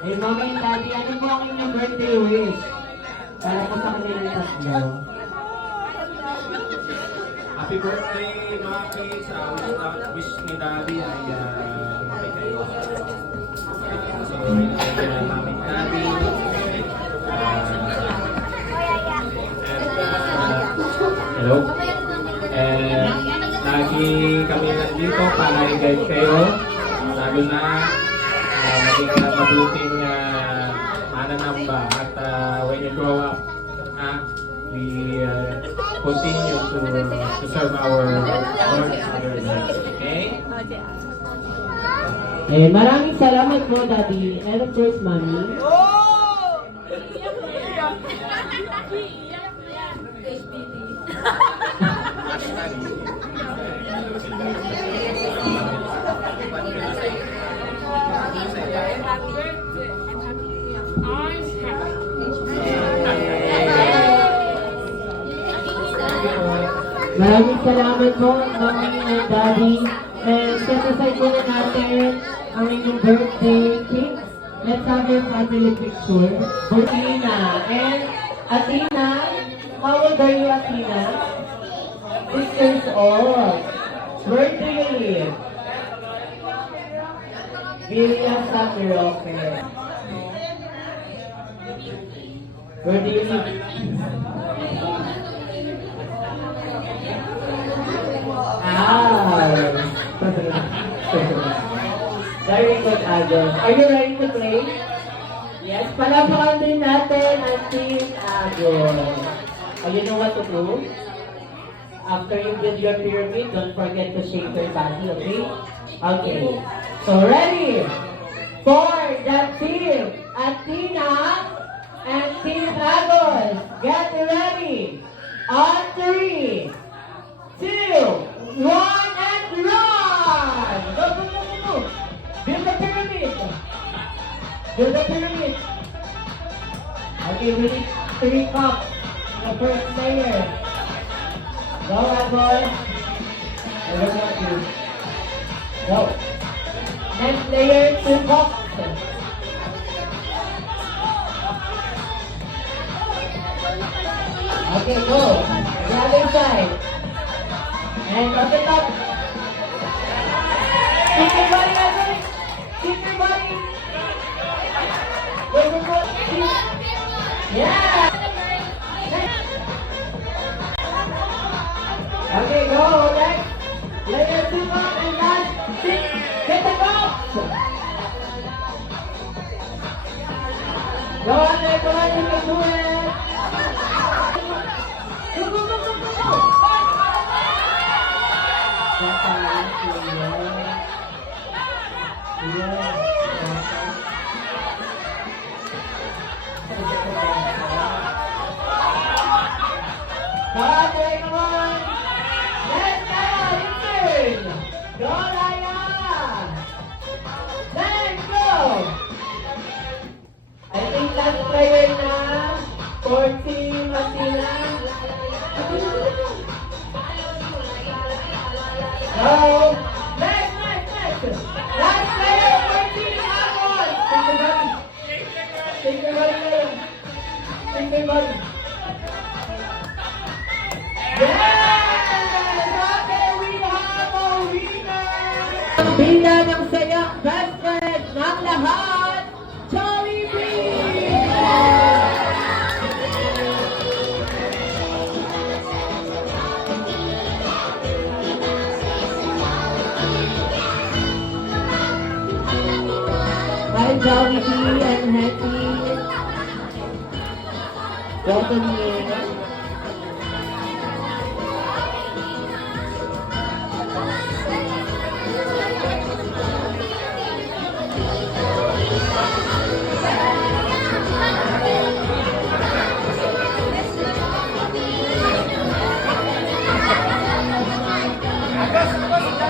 Eh, Mama and Daddy, ano po ang inyong birthday wish? Para po sa kanilang tatlo. Happy birthday, Maki! Sa wish ni Daddy ay Maki kayo. So, Mami and Daddy. Hello? And lagi kami nandito para i-guide kayo. Lalo na maging mabuting mananamba at when you grow up, we continue to serve our Lord and our lives. Okay? Eh, maraming salamat po, Daddy. And of course, Mami. Maraming salamat po, Mami and Daddy. And set aside po na natin ang inyong birthday cake. Let's have your family picture for Tina. And Athena, how old are you, Athena? 6 years old. Birthday you live? William Samuroke. Where do you live? Very good, Agos. Are you ready to play? Yes, palapakan din natin ang Team Agos. Oh, you know what to do? After you build your pyramid, don't forget to shake your body, okay? Okay. So, ready? For the team Athena and Team Agos, get ready. On 3, 2, 1, and run! Go, go, go, go, go! Build the pyramid! Build the pyramid! Okay, we need 3 cups. The first layer. Go, Agos. I will help you. Go. Next layer, 2 cups. Okay, go. The other side. And on the top. Keep your body, Agos. Keep your body. Go, go, go. Yeah. Okay, go. Next. Layer 2 up and last 6. Get the box. Go on there, come on, you can do it. Go, go, go, go, go, go. Come on. Let's go, turn. Go, Laya. Let's go. I think last player na for Team Athena. Go. Next. Last player for Team Agos. Take your body. Take your body. Yes! Okay, we have a winner! Ang bida ng saya, best friend ng lahat, Jollibee! Hi, Jollibee and Hetty. Welcome here.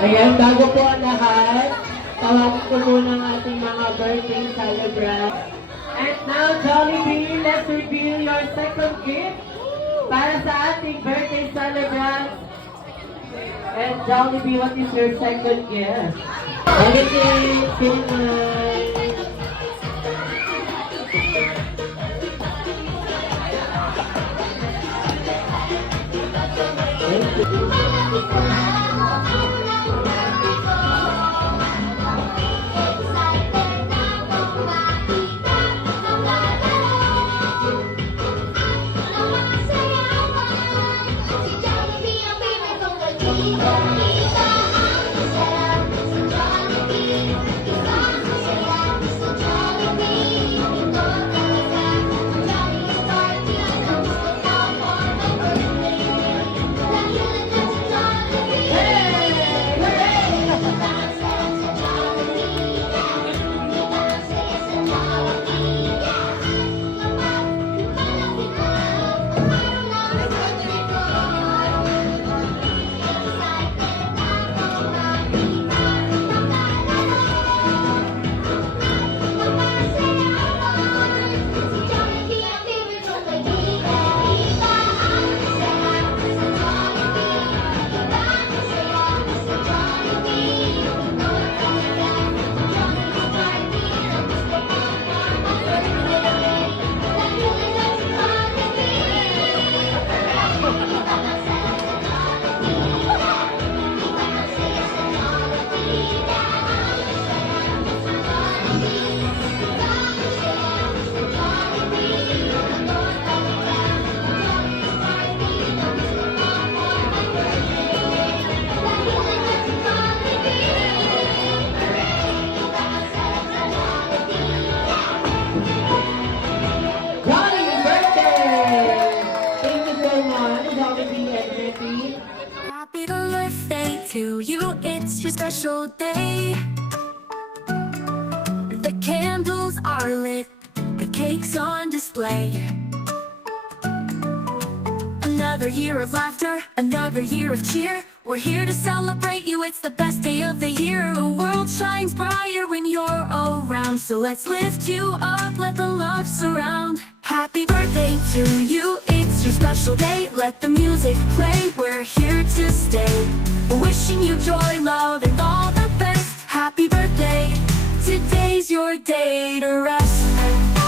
Ayan, bago po ang lahat, tawagin ko muna ang ating mga birthday celebrant. And now, Jollibee, let's reveal your second gift para sa ating birthday celebrant. And Jollibee, what is your second gift? Holiday, Pinay. Thank you. Johnny, birthday! Thank you so much, Jollibee and Betty. Happy birthday to you, it's your special day. The candles are lit, the cake's on display. Another year of laughter, another year of cheer. We're here to celebrate you, it's the best day of the year. The world shines brighter when you're around. So let's lift you up, let the love surround. Happy birthday to you, it's your special day. Let the music play, we're here to stay. Wishing you joy, love, and all the best. Happy birthday, today's your day to rest.